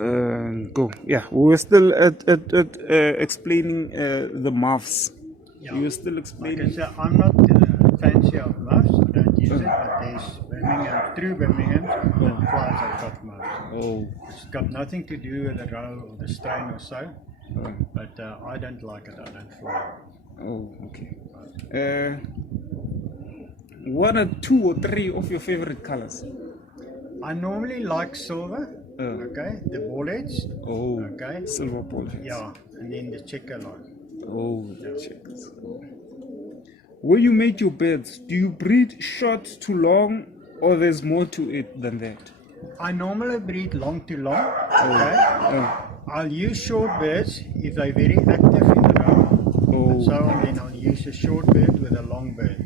Go. Yeah, we were still at explaining the muffs. Yeah. You were still Like I explaining. said, I'm not fancier of muffs, I don't use it, but there's Birmingham, through Birmingham, that flies have got muffs. Oh, It's got nothing to do with the row or the strain or so, but I don't like it, I don't fly. oh, okay. What are 2 or 3 of your favorite colors? I normally like silver, okay, the ball heads, Oh, okay, silver ball heads. yeah, and then the checker line. Oh, the checkers. Where you make your beds, do you breed short to long, or there's more to it than that? I normally breed long to long, okay. I'll use short birds if they're very active in the row, and so on, then I'll use a short bird with a long bird.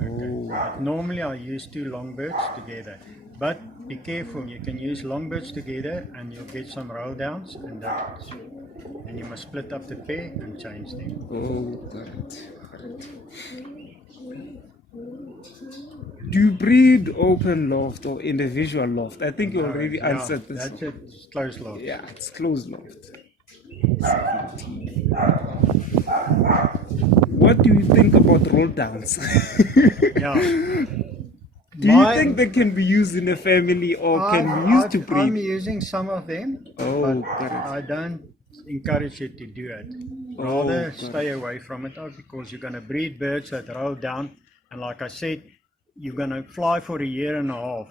Okay. But normally I'll use 2 long birds together. But be careful, you can use long birds together and you'll get some roll downs, and you must split up the pair and change them. Oh, got it. Do you breed open loft or individual loft? I think you already answered this. That's it, it's closed loft. Yeah, it's closed loft. What do you think about roll downs? Yeah. Do you think they can be used in a family or can be used to breed? I'm using some of them, Oh, but got it. I don't encourage you to do it. Rather stay away from it because you're going to breed birds that roll down, and like I said, you're going to fly for a year and a half,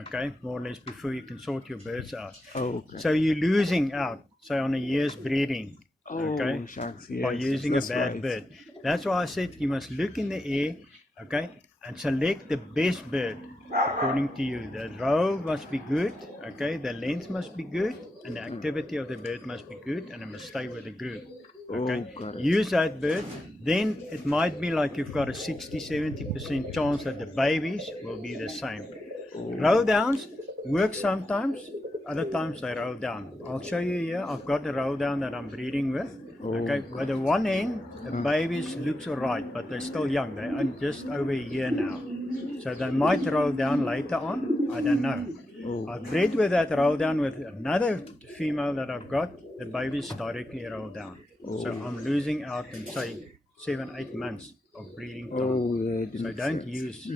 okay, more or less, before you can sort your birds out. Oh, okay. So you're losing out, say, on a year's breeding, Oh, okay, shucks, yes, by using a that's bad right. bird. That's why I said you must look in the air, okay, and select the best bird according to you. The roll must be good, okay, the length must be good, and the activity of the bird must be good, and it must stay with the group. Okay, got it. use that bird, then it might be like you've got a 60-70% chance that the babies will be the same. Roll downs work sometimes, other times they roll down. I'll show you here, I've got the roll down that I'm breeding with. Okay, with the one end, the babies looks alright, but they're still young, they are just over a year now. So they might roll down later on, I don't know. I've bred with that roll down with another female that I've got, the babies directly roll down. So I'm losing out in say 7-8 months of breeding time. So don't use.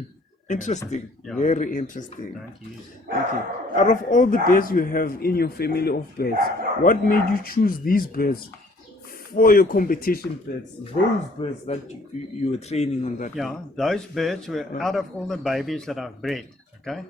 Interesting. Yeah. Very interesting. Don't use it. Okay. Out of all the birds you have in your family of birds, what made you choose these birds for your competition birds? Those birds that you were training on that. Yeah, those birds were out of all the babies that I've bred. Okay.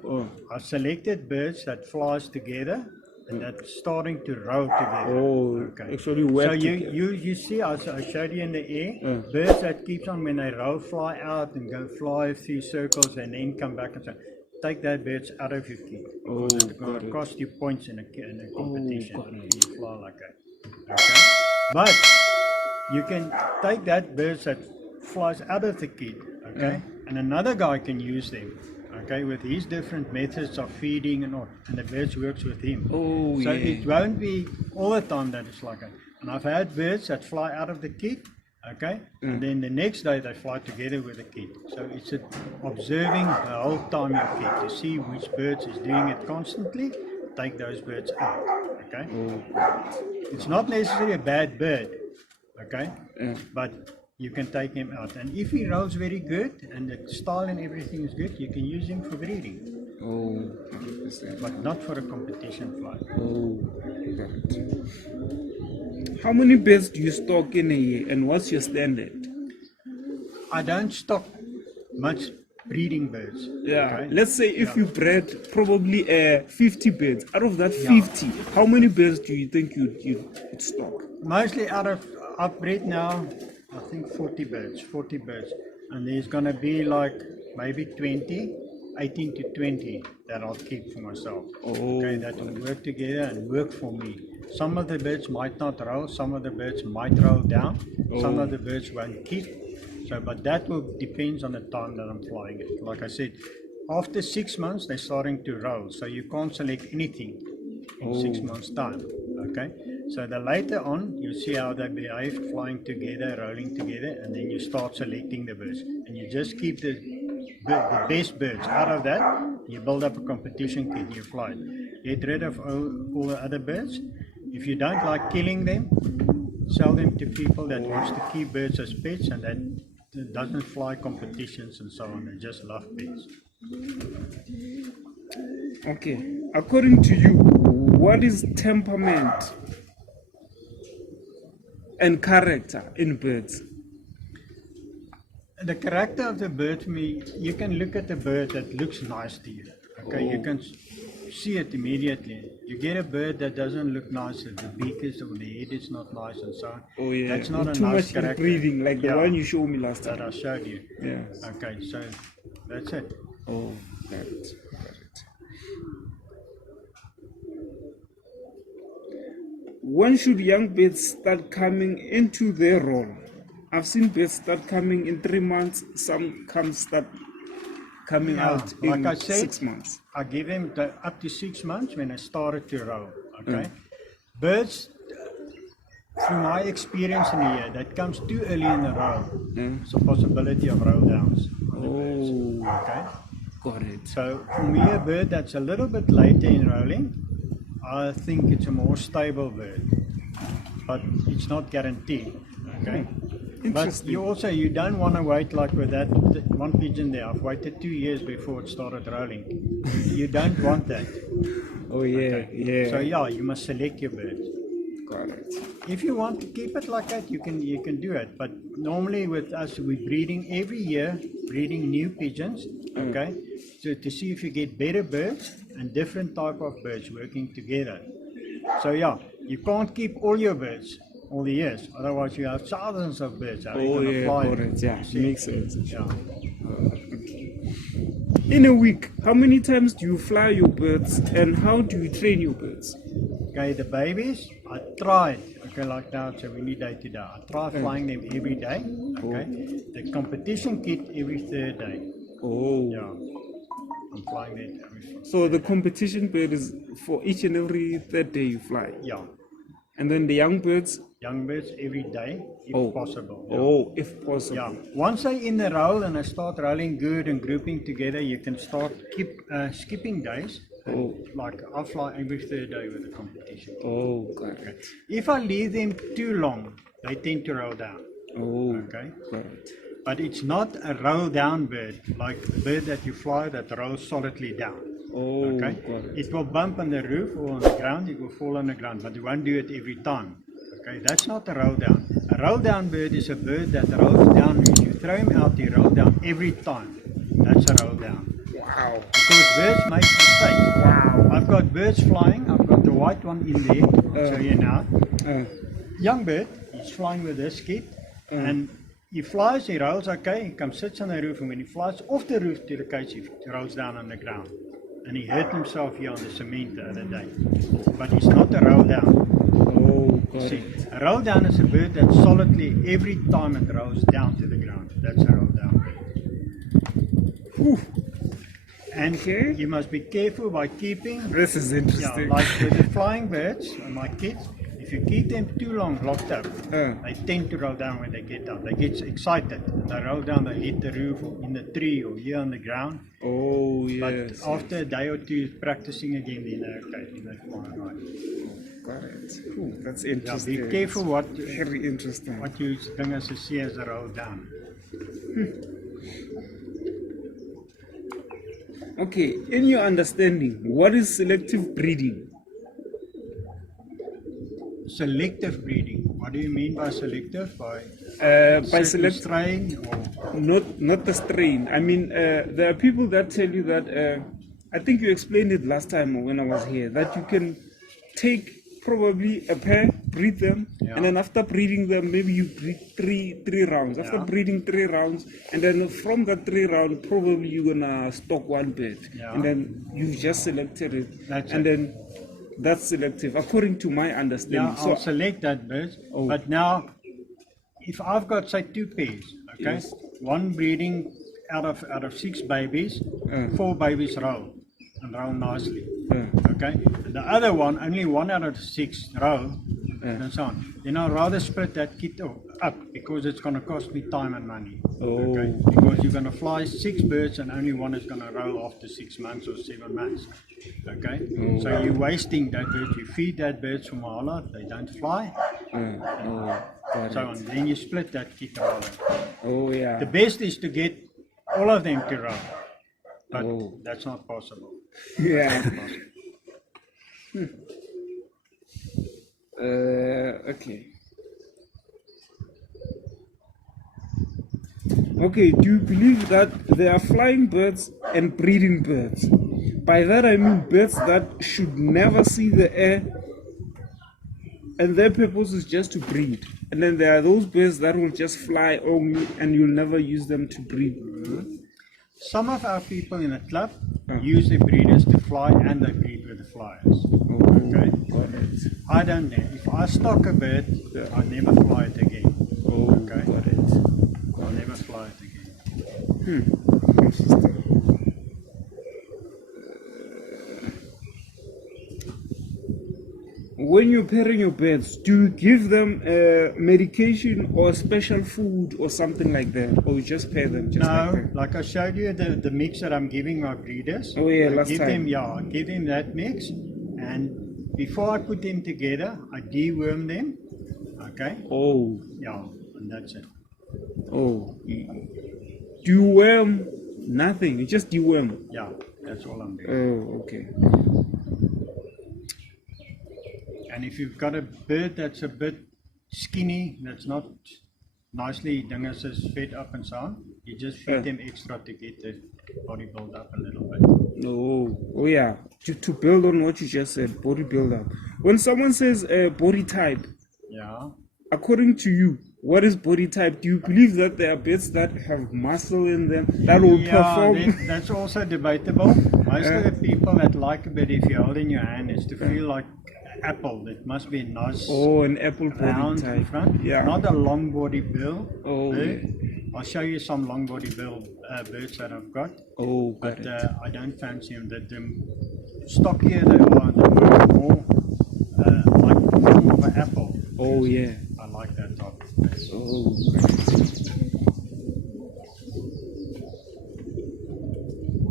I've selected birds that flies together. And that's starting to roll together. Actually work so together. you see, I showed you in the air, birds that keeps on when they roll, fly out and go fly a few circles and then come back and say, take that birds out of your kit. Because it's going to cost you points in a competition if you fly like that. Okay? But you can take that birds that flies out of the kit, okay, and another guy can use them. Okay, with his different methods of feeding and all, and the birds works with him. So it won't be all the time that it's like that. And I've had birds that fly out of the kit, okay, and then the next day they fly together with the kit. So it's observing the whole time your kit to see which birds is doing it constantly. Take those birds out, okay. It's not necessarily a bad bird, okay, but you can take him out, and if he rolls very good and the style and everything is good, you can use him for breeding. 100%. But not for a competition flight. Got it. How many birds do you stock in a year, and what's your standard? I don't stock much breeding birds. Yeah. Okay? Let's say if you bred probably 50 birds. Out of that 50, how many birds do you think you'd stock? Mostly I've bred now, I think 40 birds, and there's going to be like maybe 18 to 20 that I'll keep for myself. Okay, that will work together and work for me. Some of the birds might not roll, some of the birds might roll down, some of the birds won't keep. So, but that will depends on the time that I'm flying it. Like I said, after 6 months they're starting to roll, so you can't select anything in 6 months time. Okay. So the later on, you see how they behave, flying together, rolling together, and then you start selecting the birds. And you just keep the best birds. Out of that, you build up a competition kit, you fly. get rid of all the other birds. If you don't like killing them, sell them to people that wants to keep birds as pets and that doesn't fly competitions and so on. They just love pets. Okay, according to you, what is temperament and character in birds? The character of the bird, for me, you can look at a bird that looks nice to you. Okay, you can see it immediately. You get a bird that doesn't look nice, the beak is or the head is not nice and so on. Oh yeah, that's not too a nice much character. breathing, like the one you showed me last time. That I showed you. Yes. Okay, so that's it. Oh, got it. When should young birds start coming into their role? I've seen birds start coming in 3 months, some start coming out in like I said, 6 months. I give them up to 6 months when I started to roll. Okay, birds, through my experience in a year, that comes too early in the roll. It's a possibility of roll downs. Okay, got it. so for me, a bird that's a little bit later in rolling, I think it's a more stable bird, but it's not guaranteed. Okay. But you don't want to wait like with that one pigeon there. I've waited 2 years before it started rolling. You don't want that. Oh yeah, Okay. yeah. So yeah, you must select your birds. Got it. If you want to keep it like that, you can do it. But normally with us, we're breeding every year, breeding new pigeons. Okay, so to see if you get better birds and different type of birds working together. So yeah, you can't keep all your birds all the years, otherwise you have thousands of birds. How are you gonna fly? Got it. Yeah, makes sense. Yeah. In a week, how many times do you fly your birds and how do you train your birds? Okay, the babies, I tried. Okay, like now, so we need day to day. I try flying them every day. Okay, the competition kit every third day. Oh. Yeah, I'm flying them every. So the competition bird is for each and every third day you fly? Yeah. And then the young birds? Young birds every day, if possible. Yeah. Oh, if possible. Yeah. Once they're in the roll and I start rolling good and grouping together, you can start skipping days. Like I fly every third day with the competition. Oh, got it. If I leave them too long, they tend to roll down. Oh, okay. Got it. But it's not a roll down bird, like the bird that you fly that rolls solidly down. Oh, okay. Got it. It will bump on the roof or on the ground, it will fall on the ground, but you won't do it every time. Okay, that's not a roll down. A roll down bird is a bird that rolls down. When you throw him out, he rolls down every time. That's a roll down. Wow. Because birds make mistakes. Wow. I've got birds flying. I've got the white one in there. So you know. Young bird, he's flying with this kit. And he flies, he rolls okay, he comes sits on the roof, and when he flies off the roof to the cage, he rolls down on the ground. And he hurt himself here on the cement the other day. But it's not a roll down. Oh, got it. A roll down is a bird that solidly every time it rolls down to the ground. That's a roll down bird. Whew. And you must be careful by keeping. This is interesting. Yeah, like with the flying birds, my kids, if you keep them too long locked up, they tend to roll down when they get out. They get excited. And they roll down, they hit the roof or in the tree or here on the ground. Oh, yes. But after a day or two practicing again, then they're okay, then they fly right. Got it. Ooh, that's interesting. Yeah, be careful what Very interesting. What you bring us to see as a roll down. Okay, in your understanding, what is selective breeding? Selective breeding. What do you mean by selective? By selective strain or not the strain. I mean, there are people that tell you that. I think you explained it last time when I was here, that you can take probably a pair, breed them, and then after breeding them, maybe you breed three rounds. After breeding 3 rounds, and then from that 3 round, probably you're gonna stock one bird, and then you've just selected it, then that's selective, according to my understanding. Yeah, so I'll select that bird. But now, if I've got say 2 pairs, okay, one breeding out of 6 babies, 4 babies roll and roll nicely. Okay, the other one, only 1 out of 6 roll, and so on. Then I'd rather split that kit up because it's going to cost me time and money. Okay? Because you're going to fly 6 birds and only one is going to roll after 6 months or 7 months. Okay? So you're wasting that bird. You feed that bird from Mahala, they don't fly. So on. Then you split that kit rather. Oh, yeah. The best is to get all of them to roll. But that's not possible. Yeah. Okay. Okay, do you believe that there are flying birds and breeding birds? By that I mean birds that should never see the air and their purpose is just to breed. And then there are those birds that will just fly only and you'll never use them to breed. Some of our people in the club use the breeders to fly and they breed with the flyers. Okay? I don't know. If I stock a bird, I'll never fly it again. Okay? I'll never fly it again. When you're pairing your birds, do you give them medication or special food or something like that? Or you just pair them? Just No, like I showed you the mix that I'm giving my breeders. Oh yeah, last give time. Them, I give them that mix. And before I put them together, I deworm them. Okay? Oh. Yeah, and that's it. Oh. Do you worm? Nothing. You just deworm? Yeah, that's all I'm doing. Oh, okay. And if you've got a bird that's a bit skinny, that's not nicely dinges is fed up and so on, you just feed them extra to get the body build up a little bit. Oh yeah. To build on what you just said, body build up. When someone says body type, according to you, what is body type? Do you believe that there are birds that have muscle in them that will perform? That's also debatable. Most of the people that like a bird, if you hold in your hand, is to feel like apple. It must be a nice an apple body type in front. Not a long body bill. I'll show you some long body bill birds that I've got. But I don't fancy them. The stockier they are, the more like the form of an apple. I like that type of bird.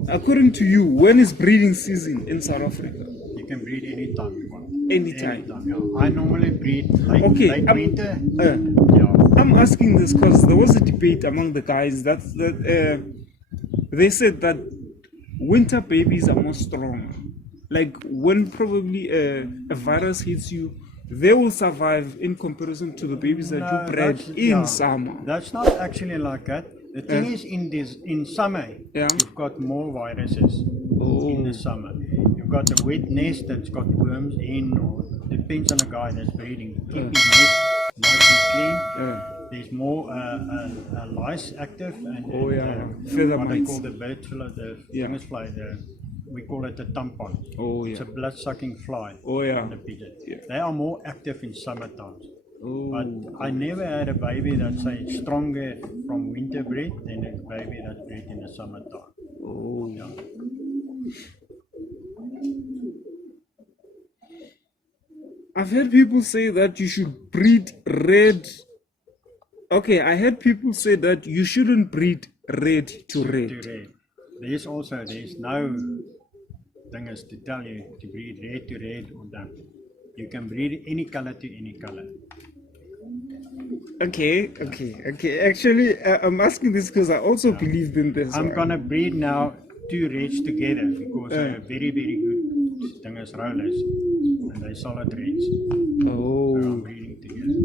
According to you, when is breeding season in South Africa? You can breed anytime you want. Anytime. I normally breed late winter. I'm asking this because there was a debate among the guys that they said that winter babies are more strong. Like when probably a virus hits you, they will survive in comparison to the babies that you bred in summer. That's not actually like that. The thing is, in summer, you've got more viruses in the summer. You've got a wet nest that's got worms in, or depends on the guy that's breeding. Keep his nest nice and clean. There's more lice active and feather what mites. they call the bird fly, the fly. We call it a tampon. It's a blood-sucking fly on the pigeon. They are more active in summer times. But I never had a baby that's stronger from winter breed than a baby that's bred in the summertime. I've heard people say that you should breed red. Okay, I heard people say that you shouldn't breed red to red. There's no things to tell you to breed red to red or that. You can breed any color to any color. Okay. Actually, I'm asking this because I also believed in this. I'm gonna breed now 2 reds together because they're very, very good things rollers and they're solid reds. So I'm breeding together.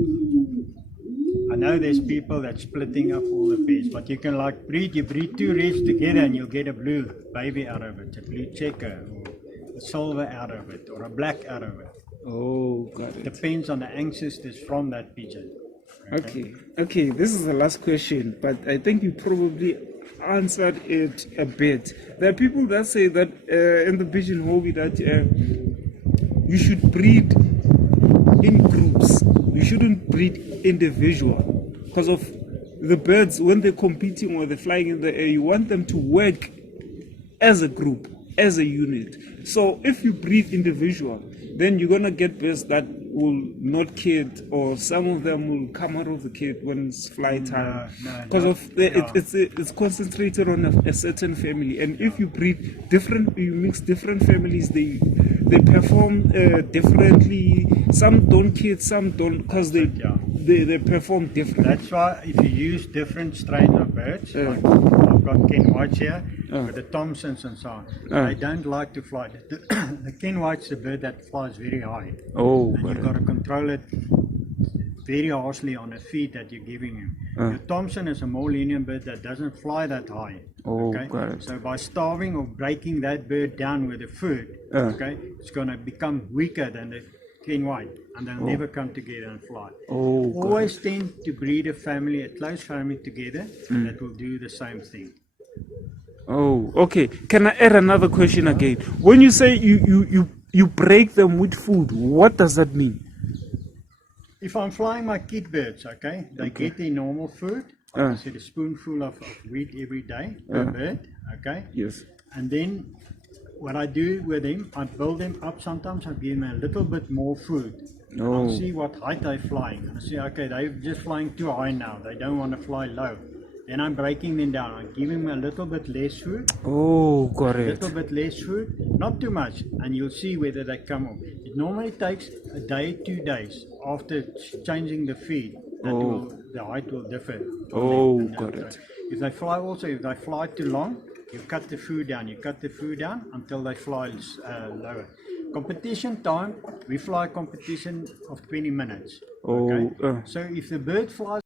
I know there's people that's splitting up all the pairs, but you can you breed 2 reds together and you'll get a blue baby out of it, a blue checker, or a silver out of it, or a black out of it. Got it. Depends on the ancestors from that pigeon. Okay, this is the last question, but I think you probably answered it a bit. There are people that say that in the pigeon hobby that you should breed in groups. You shouldn't breed individual because of the birds when they're competing or they're flying in the air. You want them to work as a group, as a unit. So if you breed individual, then you're gonna get birds that will not kid, or some of them will come out of the kid when it's fly time, because it's concentrated on a certain family. And if you breed different, you mix different families, they perform differently. Some don't kid, some don't, because they perform differently. That's why if you use different strains of birds, like I've got Ken Whites here, with the Thompsons and so on, they don't like to fly. The Ken White's a bird that flies very high. And you've got to control it very harshly on the feed that you're giving him. Your Thompson is a more lenient bird that doesn't fly that high. So by starving or breaking that bird down with the food, it's going to become weaker than the Ken White, and they'll never come together and fly. Always tend to breed a family, a close family together that will do the same thing. Oh, okay. Can I add another question again? When you say you break them with food, what does that mean? If I'm flying my kid birds, they get their normal food. I said a spoonful of wheat every day per bird, Yes. And then what I do with them, I build them up. Sometimes I give them a little bit more food. I'll see what height they're flying. And I say, okay, they're just flying too high now. They don't want to fly low. Then I'm breaking them down. I give them a little bit less food. Got it. A little bit less food, not too much, and you'll see whether they come up. It normally takes a day, 2 days after changing the feed. The height will differ. Got it. If they fly too long, you cut the food down. You cut the food down until they fly lower. Competition time, we fly a competition of 20 minutes. So if the bird flies